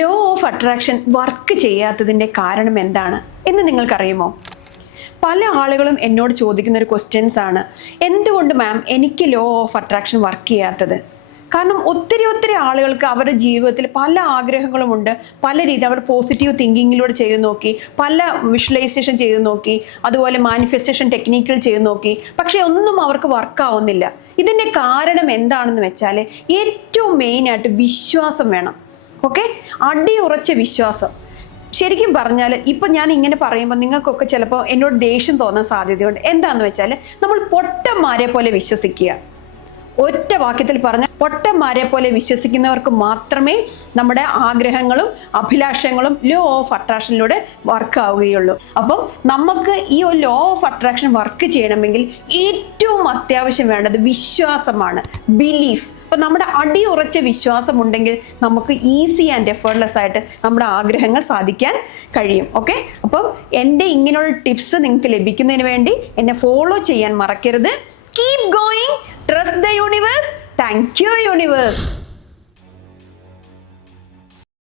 Law of attraction work ചെയ്യാത്തതിൻ്റെ കാരണം എന്താണ് എന്ന് നിങ്ങൾക്കറിയുമോ? പല ആളുകളും എന്നോട് ചോദിക്കുന്ന ഒരു ക്വസ്റ്റ്യൻസ് ആണ്, എന്തുകൊണ്ട് മാം എനിക്ക് ലോ ഓഫ് അട്രാക്ഷൻ വർക്ക് ചെയ്യാത്തത്? കാരണം ഒത്തിരി ആളുകൾക്ക് അവരുടെ ജീവിതത്തിൽ പല ആഗ്രഹങ്ങളുമുണ്ട്, പല രീതി അവർ പോസിറ്റീവ് തിങ്കിങ്ങിലൂടെ ചെയ്തു നോക്കി, പല വിഷ്വലൈസേഷൻ ചെയ്തു നോക്കി, അതുപോലെ മാനിഫെസ്റ്റേഷൻ ടെക്നിക്കുകൾ ചെയ്തു നോക്കി, പക്ഷെ ഒന്നും അവർക്ക് വർക്കാവുന്നില്ല. ഇതിൻ്റെ കാരണം എന്താണെന്ന് വെച്ചാൽ ഏറ്റവും മെയിനായിട്ട് വിശ്വാസം വേണം. ഓക്കെ, അടിയുറച്ച വിശ്വാസം. ശരിക്കും പറഞ്ഞാൽ ഇപ്പം ഞാൻ ഇങ്ങനെ പറയുമ്പോൾ നിങ്ങൾക്കൊക്കെ ചിലപ്പോൾ എന്നോട് ദേഷ്യം തോന്നാൻ സാധ്യതയുണ്ട്. എന്താണെന്ന് വെച്ചാൽ നമ്മൾ പൊട്ടന്മാരെ പോലെ വിശ്വസിക്കുക. ഒറ്റ വാക്യത്തിൽ പറഞ്ഞാൽ പൊട്ടന്മാരെ പോലെ വിശ്വസിക്കുന്നവർക്ക് മാത്രമേ നമ്മുടെ ആഗ്രഹങ്ങളും അഭിലാഷങ്ങളും ലോ ഓഫ് അട്രാക്ഷനിലൂടെ വർക്ക് ആവുകയുള്ളൂ. അപ്പം നമുക്ക് ഈ ഒരു ലോ ഓഫ് അട്രാക്ഷൻ വർക്ക് ചെയ്യണമെങ്കിൽ ഏറ്റവും അത്യാവശ്യം വേണ്ടത് വിശ്വാസമാണ്, ബിലീഫ്. അപ്പം നമ്മുടെ അടിയുറച്ച വിശ്വാസം ഉണ്ടെങ്കിൽ നമുക്ക് ഈസി ആൻഡ് എഫേർട്ട്ലെസ് ആയിട്ട് നമ്മുടെ ആഗ്രഹങ്ങൾ സാധിക്കാൻ കഴിയും. ഓക്കെ, അപ്പം എൻ്റെ ഇങ്ങനെയുള്ള ടിപ്സ് നിങ്ങൾക്ക് ലഭിക്കുന്നതിന് വേണ്ടി എന്നെ ഫോളോ ചെയ്യാൻ മറക്കരുത്. Keep going, trust the universe. Thank you universe.